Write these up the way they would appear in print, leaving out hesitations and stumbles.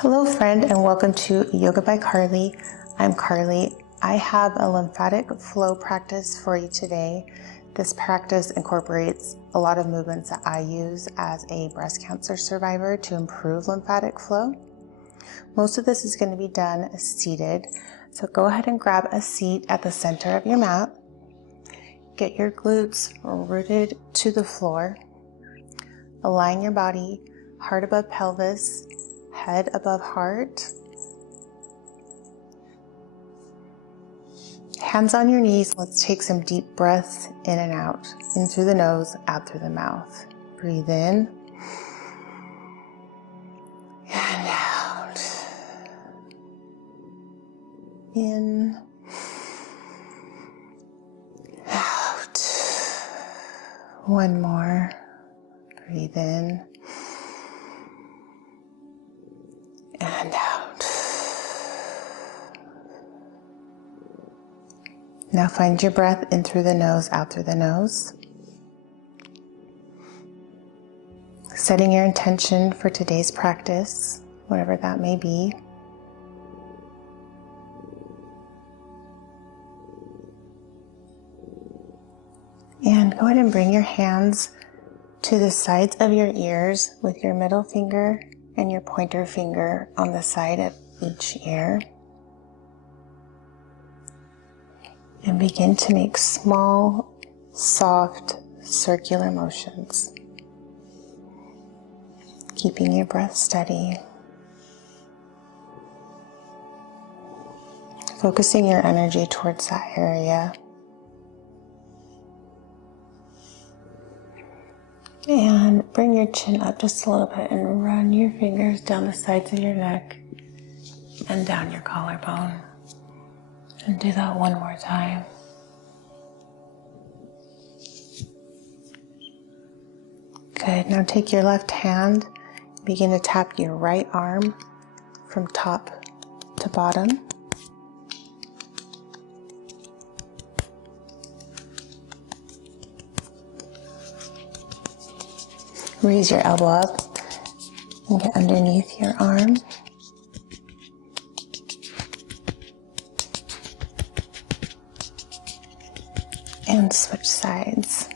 Hello friend, and welcome to Yoga by Carly. I'm Carly. I have a lymphatic flow practice for you today. This practice incorporates a lot of movements that I use as a breast cancer survivor to improve lymphatic flow. Most of this is going to be done seated, so go ahead and grab a seat at the center of your mat. Get your glutes rooted to the floor. Align your body, heart above pelvis, head above heart. Hands on your knees. Let's take some deep breaths in and out. In through the nose, out through the mouth. Breathe in and out. In, out. One more. Breathe in and out. Now find your breath in through the nose, out through the nose. Setting your intention for today's practice, whatever that may be. And go ahead and bring your hands to the sides of your ears with your middle finger and your pointer finger on the side of each ear. And begin to make small, soft, circular motions. Keeping your breath steady. Focusing your energy towards that area. And bring your chin up just a little bit and run your fingers down the sides of your neck and down your collarbone. And do that one more time. Good. Now take your left hand, begin to tap your right arm from top to bottom. Raise your elbow up and get underneath your arm. And switch sides.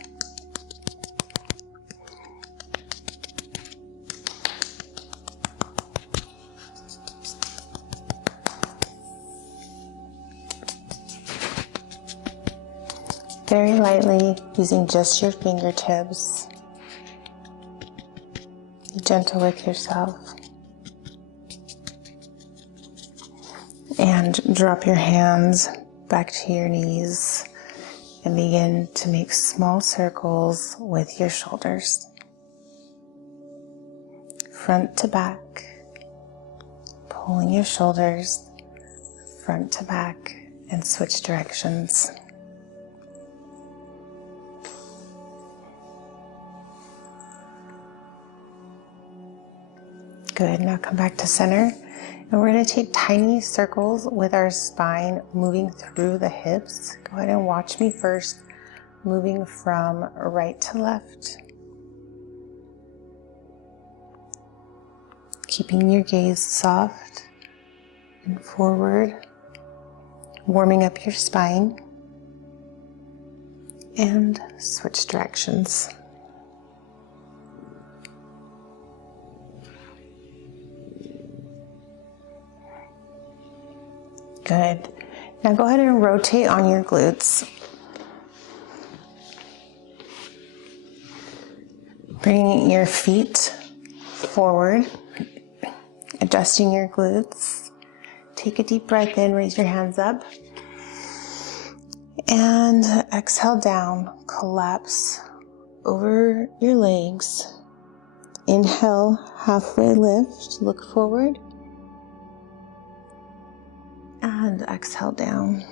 Very lightly, using just your fingertips. Be gentle with yourself. And drop your hands back to your knees. And begin to make small circles with your shoulders. Front to back. Pulling your shoulders front to back and switch directions. Good. Now come back to center. And we're going to take tiny circles with our spine moving through the hips. Go ahead and watch me first, moving from right to left. Keeping your gaze soft and forward, warming up your spine, and switch directions. Good. Now go ahead and rotate on your glutes. Bringing your feet forward, adjusting your glutes. Take a deep breath in, raise your hands up. And exhale down, collapse over your legs. Inhale, halfway lift, look forward. And exhale down.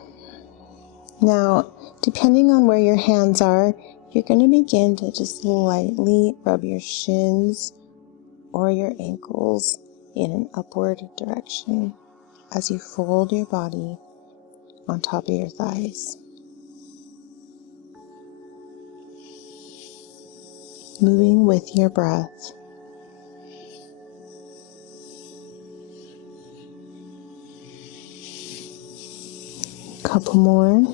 Now, depending on where your hands are, you're going to begin to just lightly rub your shins or your ankles in an upward direction as you fold your body on top of your thighs. Moving with your breath. Couple more.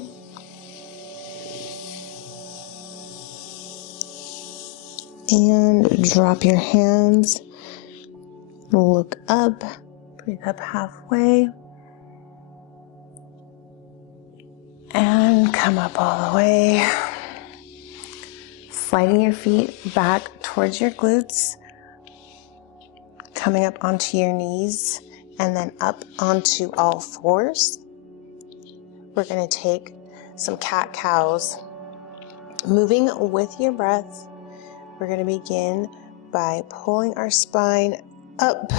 And drop your hands. Look up. Breathe up halfway. And come up all the way. Sliding your feet back towards your glutes. Coming up onto your knees and then up onto all fours. We're going to take some cat-cows. Moving with your breath, we're going to begin by pulling our spine up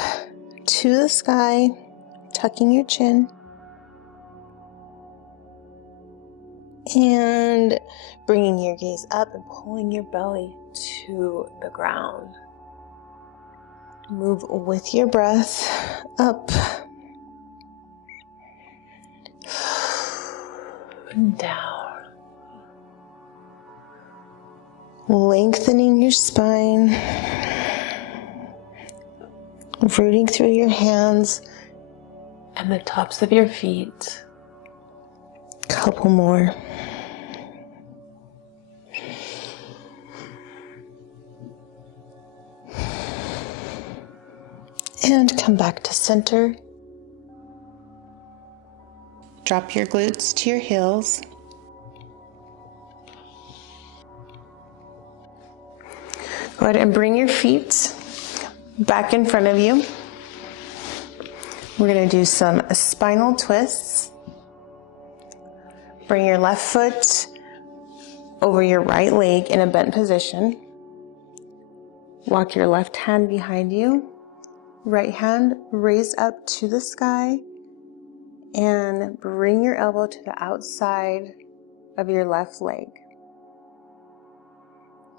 to the sky, tucking your chin, and bringing your gaze up and pulling your belly to the ground. Move with your breath up and down. Lengthening your spine, rooting through your hands and the tops of your feet. Couple more. And come back to center. Drop your glutes to your heels. Go ahead and bring your feet back in front of you. We're going to do some spinal twists. Bring your left foot over your right leg in a bent position. Walk your left hand behind you. Right hand raised up to the sky. And bring your elbow to the outside of your left leg.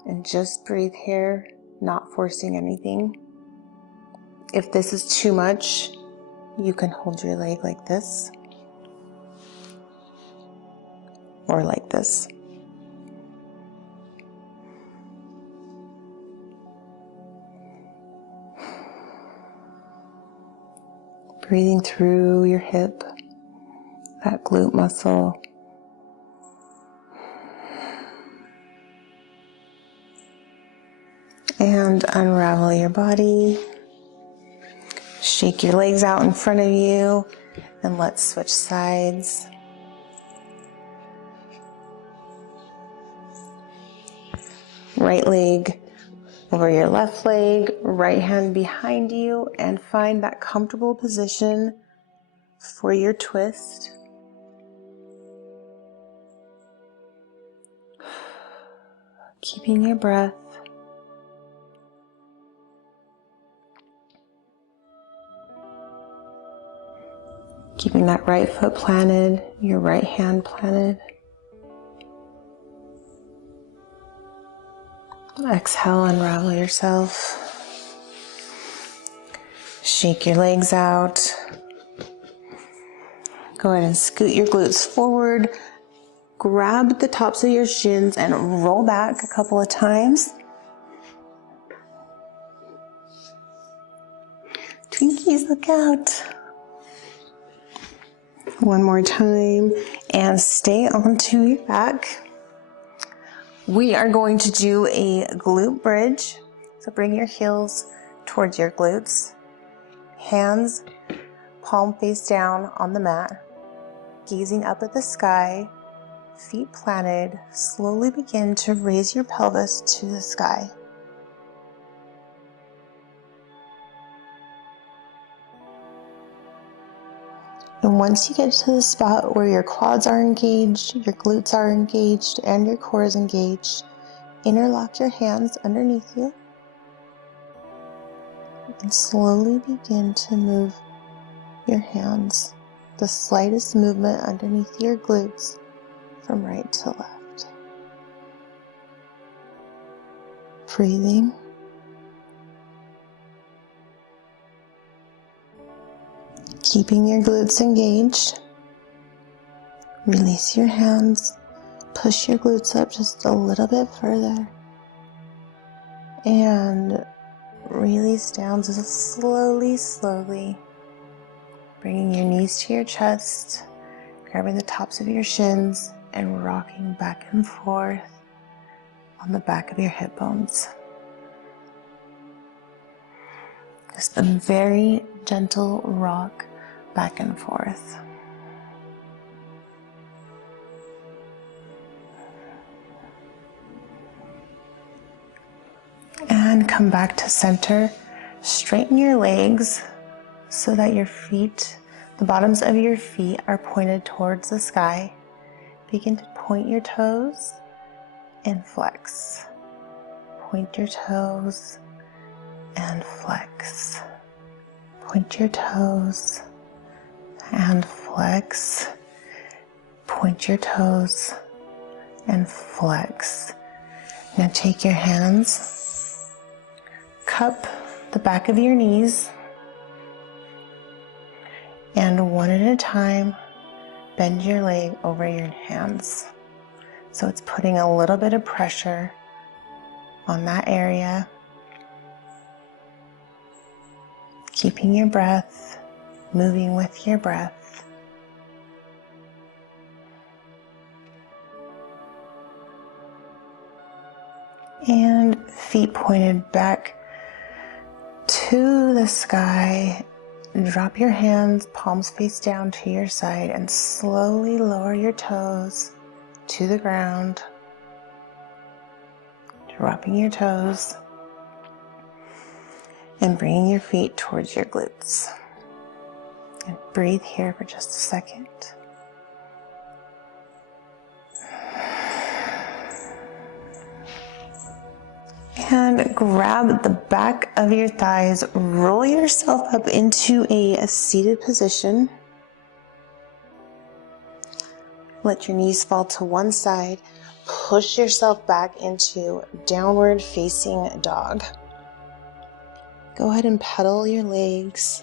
And just breathe here, not forcing anything. If this is too much, you can hold your leg like this or like this. Breathing through your hip, that glute muscle. And unravel your body. Shake your legs out in front of you and let's switch sides. Right leg over your left leg, right hand behind you, and find that comfortable position for your twist. Keeping your breath. Keeping that right foot planted, your right hand planted. Exhale, unravel yourself. Shake your legs out. Go ahead and scoot your glutes forward. Grab the tops of your shins and roll back a couple of times. Twinkies, look out. One more time, and stay onto your back. We are going to do a glute bridge. So bring your heels towards your glutes. Hands palm face down on the mat. Gazing up at the sky. Feet planted. Slowly begin to raise your pelvis to the sky. And once you get to the spot where your quads are engaged, your glutes are engaged, and your core is engaged, interlock your hands underneath you and slowly begin to move your hands, the slightest movement underneath your glutes from right to left. Breathing. Keeping your glutes engaged. Release your hands. Push your glutes up just a little bit further. And release down just slowly, slowly. Bringing your knees to your chest. grabbing the tops of your shins and rocking back and forth on the back of your hip bones. Just a very gentle rock back and forth. And come back to center. Straighten your legs so that your feet, the bottoms of your feet, are pointed towards the sky. Begin to point your toes and flex. Point your toes and flex. Point your toes and flex. Point your toes and flex. Now take your hands, cup the back of your knees, and one at a time, bend your leg over your hands. So it's putting a little bit of pressure on that area. Keeping your breath, moving with your breath. And feet pointed back to the sky. Drop your hands, palms face down to your side, and slowly lower your toes to the ground. Dropping your toes and bringing your feet towards your glutes. And breathe here for just a second. And grab the back of your thighs, roll yourself up into a seated position. Let your knees fall to one side. Push yourself back into downward facing dog. Go ahead and pedal your legs.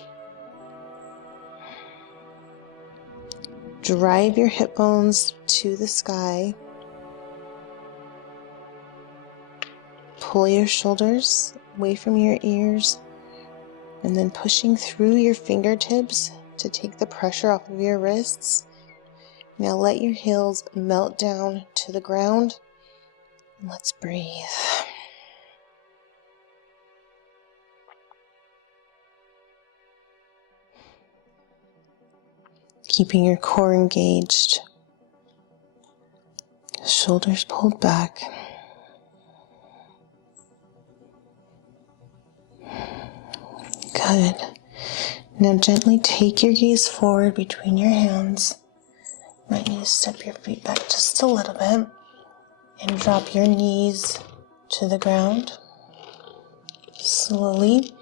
Drive your hip bones to the sky. Pull your shoulders away from your ears, and then pushing through your fingertips to take the pressure off of your wrists. Now let your heels melt down to the ground, and let's breathe. Keeping your core engaged, shoulders pulled back. Good. Now gently take your gaze forward between your hands. You might need to step your feet back just a little bit and drop your knees to the ground. Slowly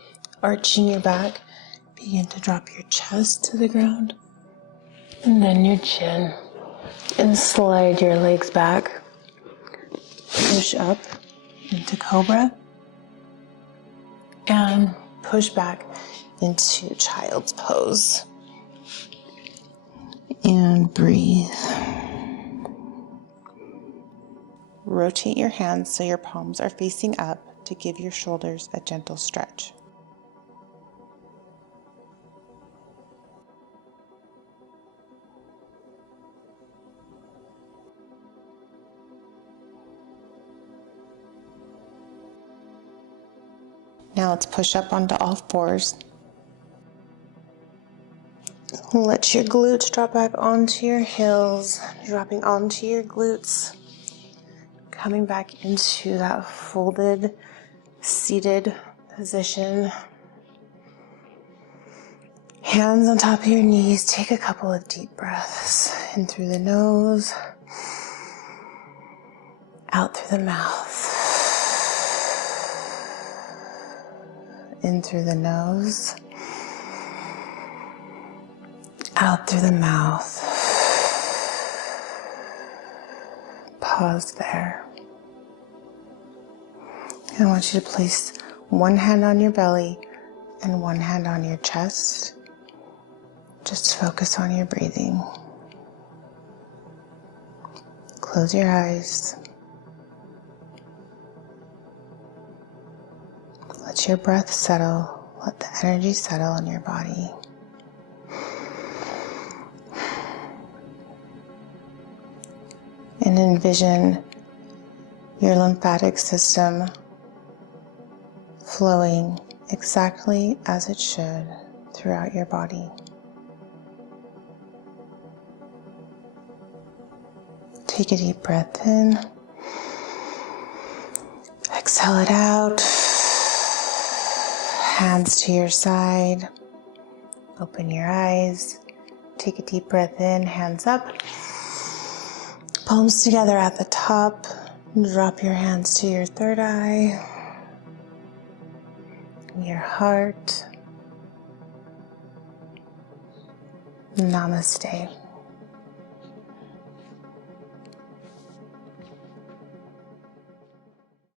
arching your back, begin to drop your chest to the ground and then your chin, and slide your legs back. Push up into cobra and push back into child's pose. And breathe. Rotate your hands so your palms are facing up to give your shoulders a gentle stretch. Now let's push up onto all fours. Let your glutes drop back onto your heels, dropping onto your glutes. Coming back into that folded, seated position. Hands on top of your knees. Take a couple of deep breaths in through the nose, out through the mouth. In through the nose, out through the mouth. Pause there. I want you to place one hand on your belly and one hand on your chest. Just focus on your breathing. Close your eyes. Let your breath settle. Let the energy settle in your body. and envision your lymphatic system flowing exactly as it should throughout your body. Take a deep breath in. Exhale it out. Hands to your side. Open your eyes. Take a deep breath in, hands up. Palms together at the top. Drop your hands to your third eye, your heart. Namaste.